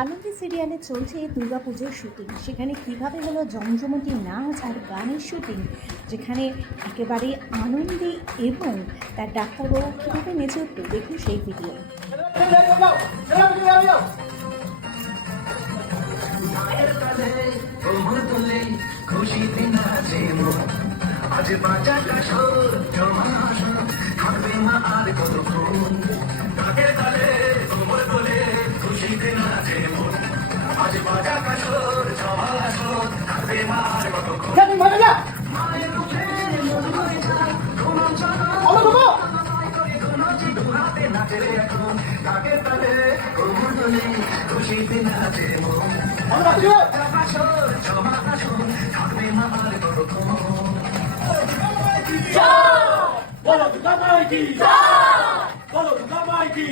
আনন্দ সিরিয়ালে চলছে দুর্গাপুজোর শুটিং। সেখানে কীভাবে হলো জমজমটি নাচ আর গানের শুটিং, যেখানে একেবারে আনন্দে এবং তার ডাক্তারবাবু কীভাবে নেচে উঠল, দেখুন সেই ভিডিও আজ বাজা কাশর থাকবে মা আর বলো দুর্গা মাই কি বলো দুর্গা মাই কি